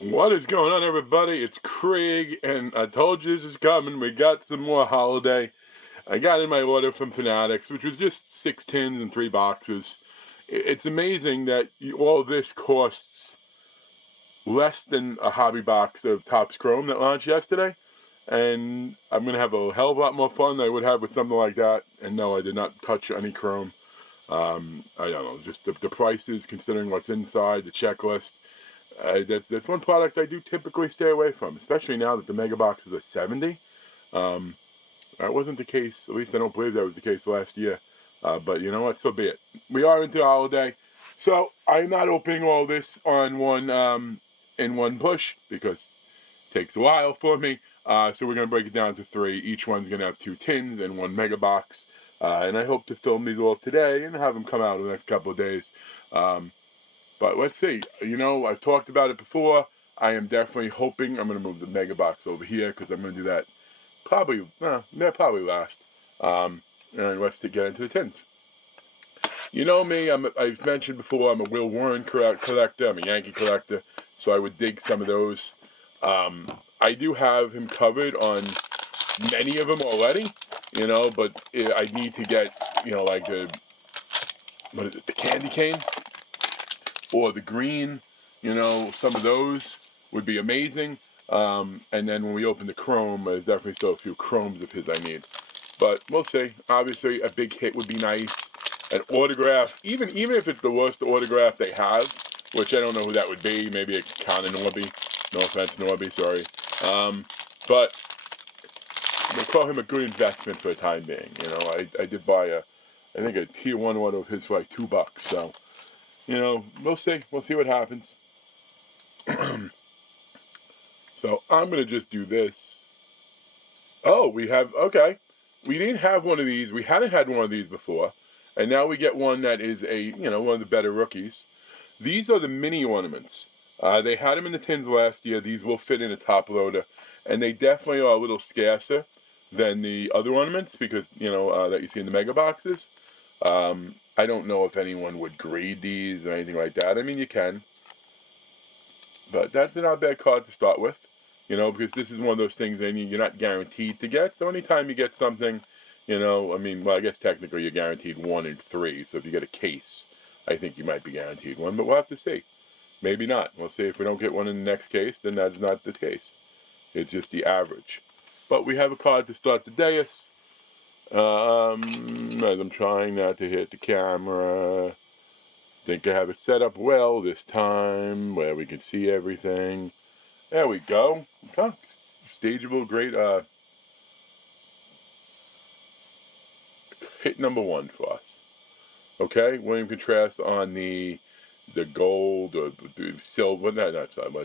What is going on, everybody? It's Craig, and I told you this is coming. We got some more holiday. I got in my order from Fanatics, which was just 6 tins and 3 boxes. It's amazing that all this costs less than a hobby box of Topps Chrome that launched yesterday. And I'm going to have a hell of a lot more fun than I would have with something like that. And no, I did not touch any Chrome. I don't know, just the prices, considering what's inside, the checklist. That's one product I do typically stay away from, especially now that the mega box is a 70. That wasn't the case, at least I don't believe that was the case last year. But you know what, so be it. We are into the holiday, so I'm not opening all this on one in one push because it takes a while for me. So we're going to break it down to 3. Each one's going to have 2 tins and 1 mega box. And I hope to film these all today and have them come out in the next couple of days. But let's see. You know, I've talked about it before. I am definitely hoping I'm going to move the mega box over here because I'm going to do that probably last. And let's get into the tins. You know me, I've mentioned before, I'm a Will Warren collector. I'm a Yankee collector, so I would dig some of those. I do have him covered on many of them already, you know, but I need to get, you know, like the candy cane or the green, you know, some of those would be amazing. And then when we open the Chrome, there's definitely still a few Chromes of his I need. But we'll see. Obviously, a big hit would be nice. An autograph, even if it's the worst autograph they have, which I don't know who that would be. Maybe a Connor Norby. No offense, Norby, sorry. But we'll call him a good investment for the time being. You know, I did buy I think a tier 1 one of his for like $2. So, you know, we'll see. We'll see what happens. So I'm going to just do this. Oh, okay. We didn't have one of these. We hadn't had one of these before. And now we get one that is one of the better rookies. These are the mini ornaments. They had them in the tins last year. These will fit in a top loader. And they definitely are a little scarcer than the other ornaments because, that you see in the mega boxes. I don't know if anyone would grade these or anything like that. I mean, you can. But that's not a bad card to start with, because this is one of those things that you're not guaranteed to get. So anytime you get something, I guess technically you're guaranteed 1 in 3. So if you get a case, I think you might be guaranteed one. But we'll have to see. Maybe not. We'll see if we don't get one in the next case, then that's not the case. It's just the average. But we have a card to start the dais. As I'm trying not to hit the camera. Think I have it set up well this time, where we can see everything. There we go. Okay. Stageable, great. Hit number 1 for us. Okay, William Contreras on the gold or the silver. Not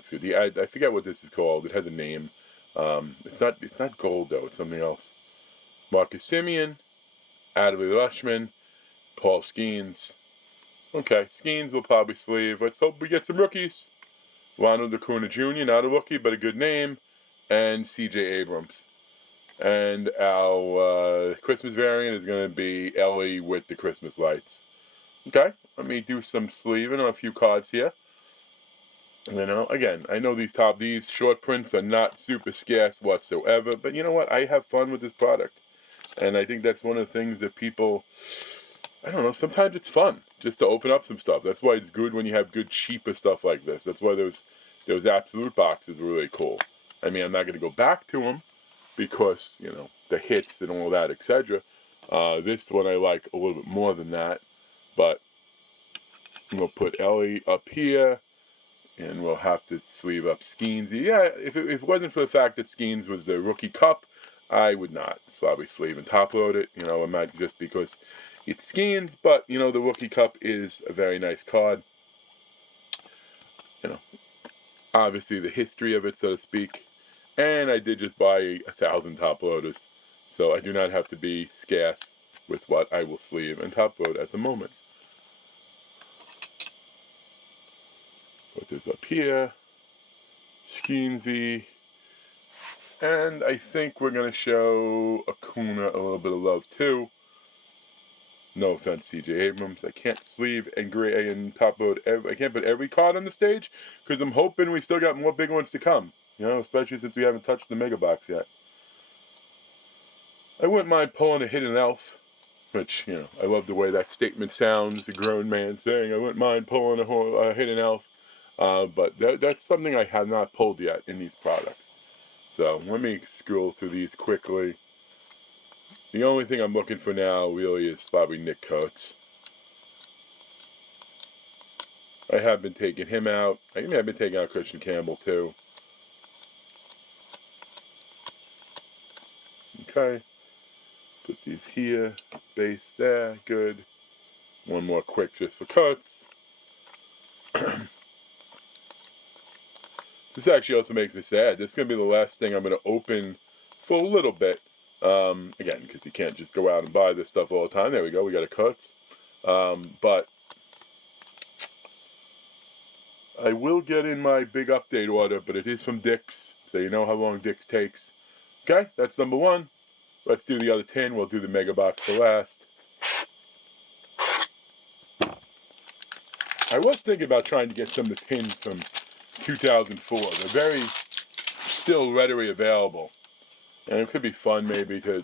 good. I forget what this is called. It has a name. It's not gold though. It's something else. Marcus Semien, Adley Rushman, Paul Skeens. Okay, Skeens will probably sleeve. Let's hope we get some rookies. Ronald Acuna Jr., not a rookie, but a good name. And C.J. Abrams. And our Christmas variant is going to be Ellie with the Christmas lights. Okay, let me do some sleeving on a few cards here. Again, I know these short prints are not super scarce whatsoever, but you know what? I have fun with this product. And I think that's one of the things that people, I don't know, sometimes it's fun just to open up some stuff. That's why it's good when you have good, cheaper stuff like this. That's why those absolute boxes were really cool. I mean, I'm not going to go back to them because, the hits and all that, etc. This one I like a little bit more than that. But we'll put Ellie up here, and we'll have to sleeve up Skeens. Yeah, if it wasn't for the fact that Skeens was the rookie cup, I would not probably sleeve and top load it. I might just because it's Skeens, but the rookie cup is a very nice card. Obviously the history of it, so to speak. And I did just buy 1,000 top loaders, so I do not have to be scarce with what I will sleeve and top load at the moment. Put this up here, Skeensy, and I think we're going to show Acuna a little bit of love too. No offense, C.J. Abrams. I can't sleeve and gray and top load. I can't put every card on the stage because I'm hoping we still got more big ones to come. You know, especially since we haven't touched the mega box yet. I wouldn't mind pulling a hidden elf, which, you know, I love the way that statement sounds. A grown man saying, I wouldn't mind pulling a hidden elf. But that's something I have not pulled yet in these products. So let me scroll through these quickly. The only thing I'm looking for now really is probably Nick Kurtz. I have been taking him out. I think I've been taking out Christian Campbell too. Okay. Put these here. Base there. Good. One more quick just for Kurtz. This actually also makes me sad. This is going to be the last thing I'm going to open for a little bit. Again, because you can't just go out and buy this stuff all the time. There we go. We got a Kurtz. But I will get in my big update order, but it is from Dick's. So you know how long Dick's takes. Okay, that's number one. Let's do the other 10. We'll do the mega box for last. I was thinking about trying to get some of the tins from 2004. They're very still readily available. And it could be fun maybe to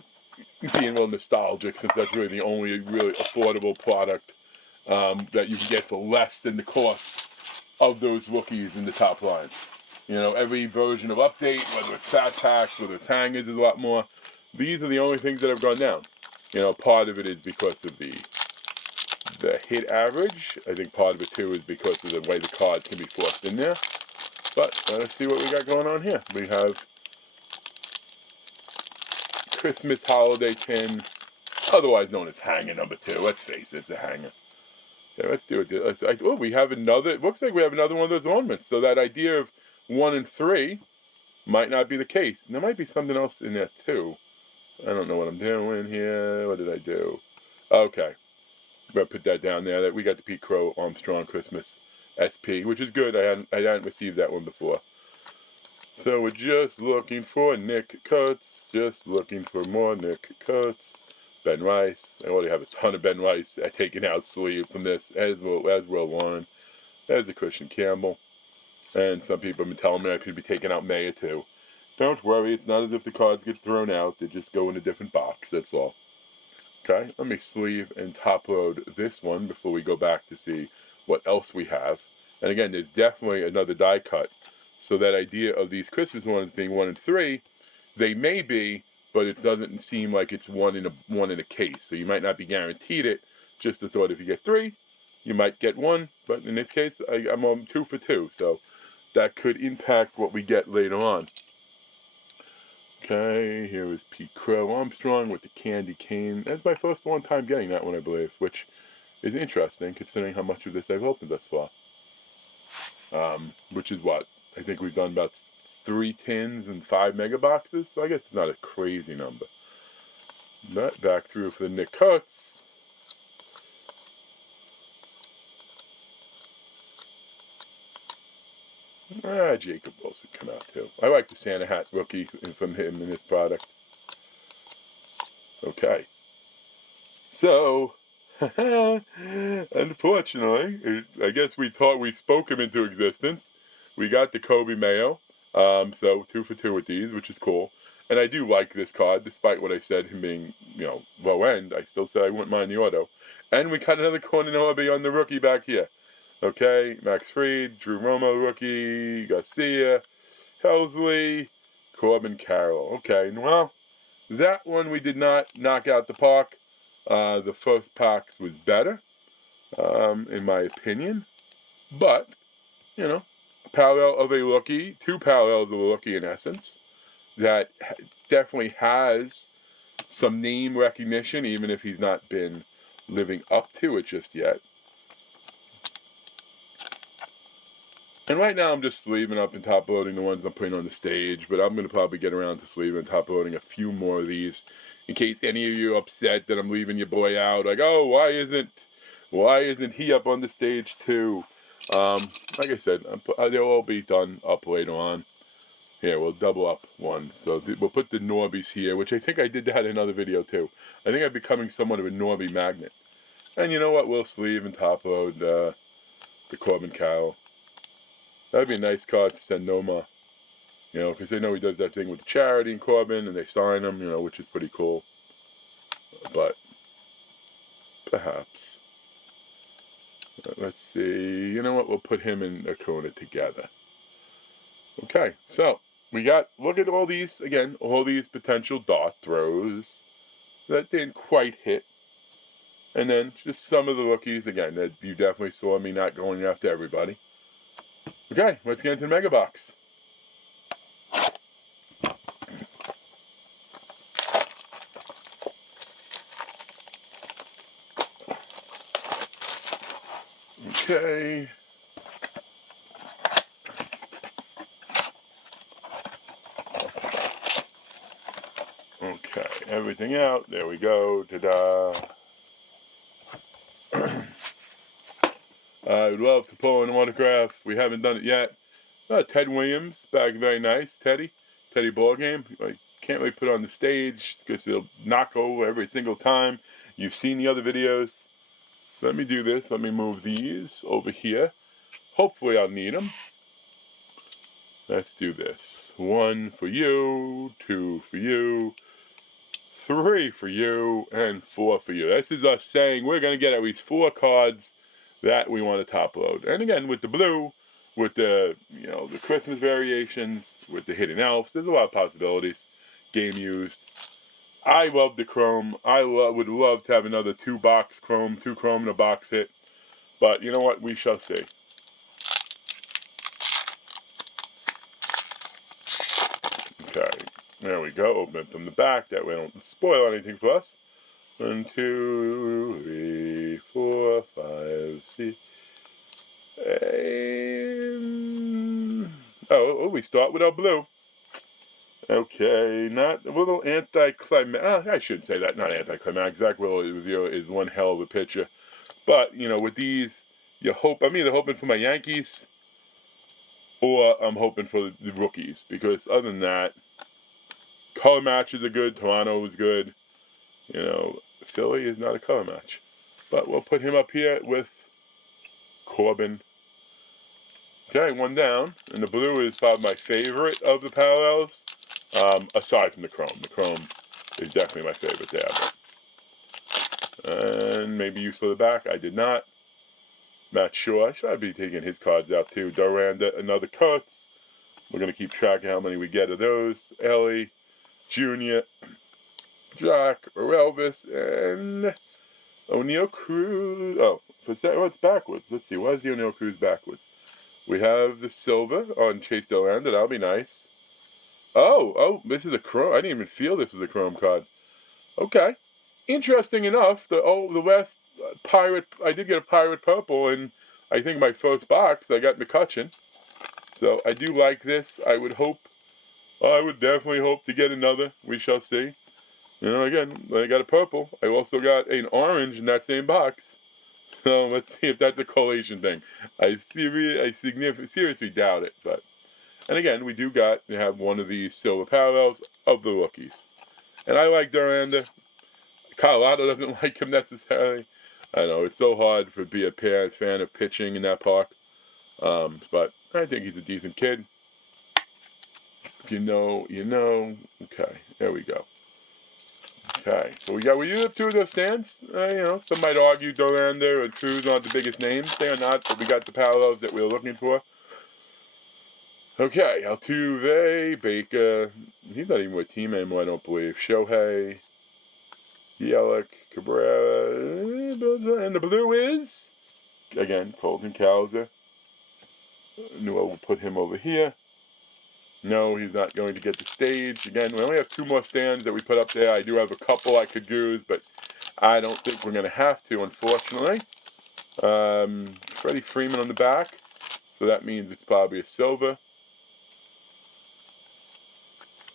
be a little nostalgic since that's really the only really affordable product that you can get for less than the cost of those rookies in the top line. You know, every version of update, whether it's fat packs, whether it's hangers, is a lot more. These are the only things that have gone down. You know, part of it is because of the hit average. I think part of it too is because of the way the cards can be forced in there. But let's see what we got going on here. We have Christmas holiday tin, otherwise known as hanger number 2. Let's face it, it's a hanger. Yeah, let's do it. We have another. It looks like we have another one of those ornaments. So that idea of 1 and 3 might not be the case. And there might be something else in there too. I don't know what I'm doing here. What did I do? Okay, I'm gonna put that down there. That we got the Pete Crow Armstrong Christmas SP, which is good. I hadn't received that one before. So we're just looking for Nick Kurtz. Just looking for more Nick Kurtz. Ben Rice. I already have a ton of Ben Rice taken out sleeve from this, as well Warren. There's the Christian Campbell. And some people have been telling me I could be taking out Mayer too. Don't worry, it's not as if the cards get thrown out. They just go in a different box, that's all. Okay, let me sleeve and top load this one before we go back to see what else we have. And again, there's definitely another die cut. So that idea of these Christmas ones being 1 and 3, they may be, but it doesn't seem like it's one in a case. So you might not be guaranteed it. Just the thought, if you get 3, you might get 1. But in this case, I'm on 2 for 2. So that could impact what we get later on. Okay, here is Pete Crow Armstrong with the candy cane. That's my first one time getting that one, I believe, which is interesting considering how much of this I've opened thus far. Which is what? I think we've done about 3 tins and 5 mega boxes, so I guess it's not a crazy number. That back through for the Nick Kurtz. Jacob Wilson come out too. I like the Santa hat rookie from him in this product. Okay. So, unfortunately, I guess we spoke him into existence. We got the Kobe Mayo. So 2 for 2 with these, which is cool. And I do like this card, despite what I said, him being, low end. I still say I wouldn't mind the auto. And we got another corner hobby on the rookie back here. Okay, Max Fried, Drew Romo rookie, Garcia, Helsley, Corbin Carroll. Okay, well, that one we did not knock out the park. The first packs was better, in my opinion. But, parallel of a rookie, 2 parallels of a rookie in essence, that definitely has some name recognition, even if he's not been living up to it just yet. And right now I'm just sleeving up and top loading the ones I'm putting on the stage, but I'm going to probably get around to sleeving and top loading a few more of these in case any of you are upset that I'm leaving your boy out. Like, oh, why isn't he up on the stage too? Like I said, they'll all be done up later on. Here, we'll double up one. So we'll put the Norbies here, which I think I did that in another video too. I think I'm becoming somewhat of a Norbie magnet. And you know what? We'll sleeve and top load the Corbin Carroll. That'd be a nice card to send Noma. You know, because they know he does that thing with the charity and Corbin, and they sign him, you know, which is pretty cool. But perhaps. Let's see. You know what? We'll put him and Acuna together. Okay, so we got, look at all these, again, all these potential dart throws that didn't quite hit. And then just some of the rookies, again, that you definitely saw me not going after everybody. Okay, let's get into the Mega Box. Okay. Okay, everything out. There we go. Ta-da. I would love to pull an autograph. We haven't done it yet. Ted Williams, back, very nice. Teddy ball game. I can't really put it on the stage because it'll knock over every single time. You've seen the other videos. Let me do this. Let me move these over here. Hopefully I'll need them. Let's do this. 1 for you, 2 for you, 3 for you, and 4 for you. This is us saying we're going to get at least 4 cards that we want to top load. And again, with the blue, with the, you know, the Christmas variations, with the hidden elves, there's a lot of possibilities. Game used. I love the chrome. I would love to have another 2-box chrome, 2 chrome in a box hit. But you know what? We shall see. Okay, there we go. Open it from the back. That way I don't spoil anything for us. 1, 2, 3, 4, 5, 6. Oh, we start with our blue. Okay, not a little anticlimactic. I shouldn't say that. Not anticlimactic. Zach Wheeler is one hell of a pitcher. But, you know, with these, you hope. I'm either hoping for my Yankees or I'm hoping for the rookies. Because other than that, color matches are good. Toronto is good. You know, Philly is not a color match. But we'll put him up here with Corbin. Okay, 1 down. And the blue is probably my favorite of the parallels. Aside from the chrome. The chrome is definitely my favorite there. And maybe you saw the back. I did not. Not sure. I should be taking his cards out too. Duranda, another Kurtz. We're going to keep track of how many we get of those. Ellie, Junior, Jack, Elvis, and O'Neal Cruz. Oh, it's backwards. Let's see. Why is the O'Neal Cruz backwards? We have the silver on Chase Duranda. That'll be nice. Oh, this is a chrome. I didn't even feel this was a chrome card. Okay. Interesting enough, the last pirate, I did get a pirate purple, and I think my first box, I got McCutcheon. So I do like this. I would definitely hope to get another. We shall see. You know, again, I got a purple. I also got an orange in that same box. So let's see if that's a collation thing. I seriously doubt it, but. And again, we do have one of these silver parallels of the rookies. And I like Duranda. Colorado doesn't like him necessarily. I know, it's so hard to be a fan of pitching in that park. But I think he's a decent kid. If you know, you know. Okay, there we go. Okay, so we use up 2 of those stands. You know, some might argue Duranda or Cruz aren't the biggest names. They are not, but we got the parallels that we were looking for. Okay, Altuve, Baker. He's not even with team anymore, I don't believe. Shohei, Yelich, Cabrera, and the blue is, again, Colton Cowser. Newell will put him over here. No, he's not going to get the stage. Again, we only have 2 more stands that we put up there. I do have a couple I could use, but I don't think we're going to have to, unfortunately. Freddie Freeman on the back. So that means it's probably a silver.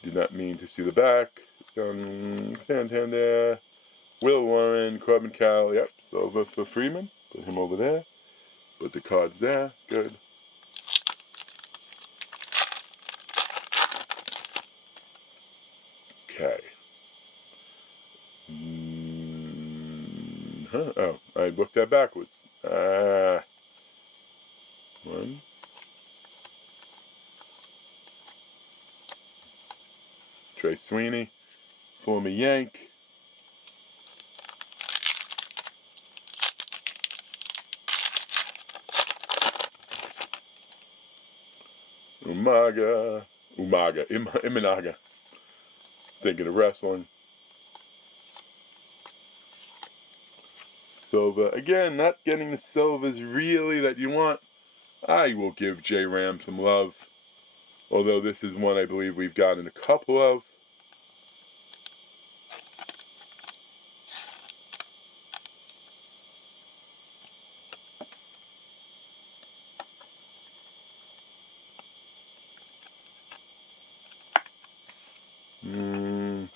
Did not mean to see the back. Santander, Will Warren, Corbin Carroll. Yep, silver for Freeman. Put him over there. Put the cards there. Good. Okay. Huh? Oh, I looked that backwards. One. Trey Sweeney, former Yank. Imanaga. Thinking of wrestling. Silva. Again, not getting the Silvas really that you want. I will give J Ram some love. Although this is one I believe we've gotten a couple of.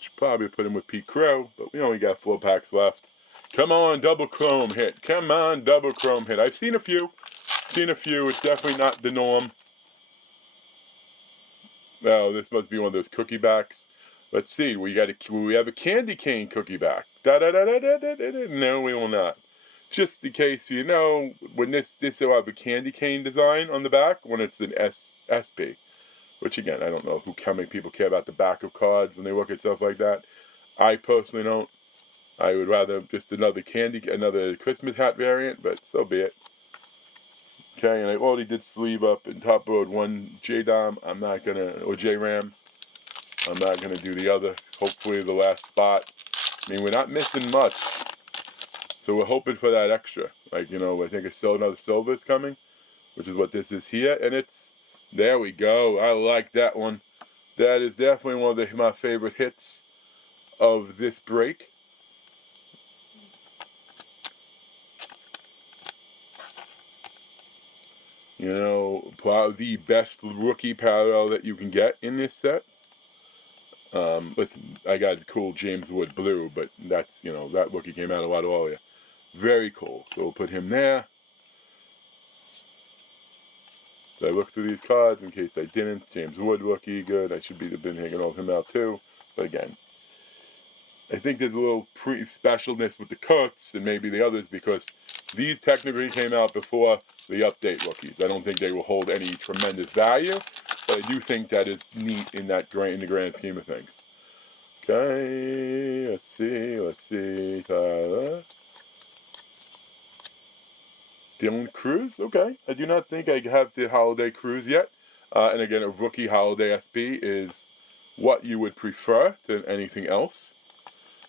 Should probably put him with Pete Crow, but we only got 4 packs left. Come on, double chrome hit. Come on, double chrome hit. I've seen a few. It's definitely not the norm. No, this must be one of those cookie backs. Let's see. We have a candy cane cookie back. No, we will not. Just in case you know, when this will have a candy cane design on the back when it's an SP. Which again, I don't know how many people care about the back of cards when they look at stuff like that. I personally don't. I would rather just another Christmas hat variant, but so be it. Okay, and I already did sleeve up and top load one J-Dom. Or J-Ram. I'm not gonna do the other. Hopefully the last spot. I mean, we're not missing much. So we're hoping for that extra. Like, I think another silver is coming, which is what this is here. And there we go. I like that one. That is definitely one of my favorite hits of this break. The best rookie parallel that you can get in this set. Listen, I got cool James Wood blue, but that's, that rookie came out a lot earlier. Very cool. So we'll put him there. So I looked through these cards in case I didn't. James Wood rookie, good. I should been hanging all him out too. But again, I think there's a little specialness with the Kurtz and maybe the others because these technically came out before the update rookies. I don't think they will hold any tremendous value, but I do think that is neat in the grand scheme of things. Okay, let's see. Dylan Cruz, okay. I do not think I have the Holiday Cruz yet. And again, a rookie Holiday SP is what you would prefer than anything else.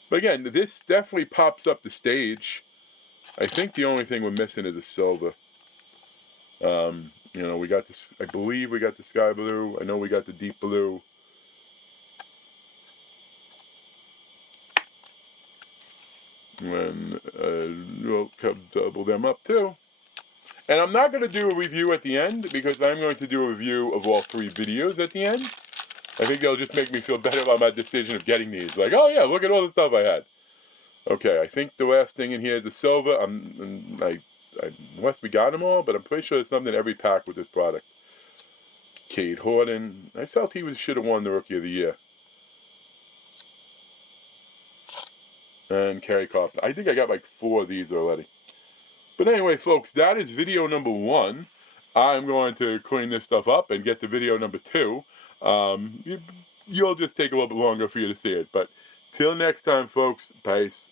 But again, this definitely pops up the stage. I think the only thing we're missing is a silver. We got this. I believe we got the sky blue. I know we got the deep blue. And we'll double them up too. And I'm not going to do a review at the end because I'm going to do a review of all 3 videos at the end. I think they'll just make me feel better about my decision of getting these. Like, oh yeah, look at all the stuff I had. Okay, I think the last thing in here is a silver. Unless we got them all, but I'm pretty sure there's something in every pack with this product. Cade Horton. I felt he should have won the Rookie of the Year. And Kerry Carpenter. I think I got like 4 of these already. But anyway, folks, that is video number 1. I'm going to clean this stuff up and get to video number 2. You'll just take a little bit longer for you to see it. But till next time, folks, peace.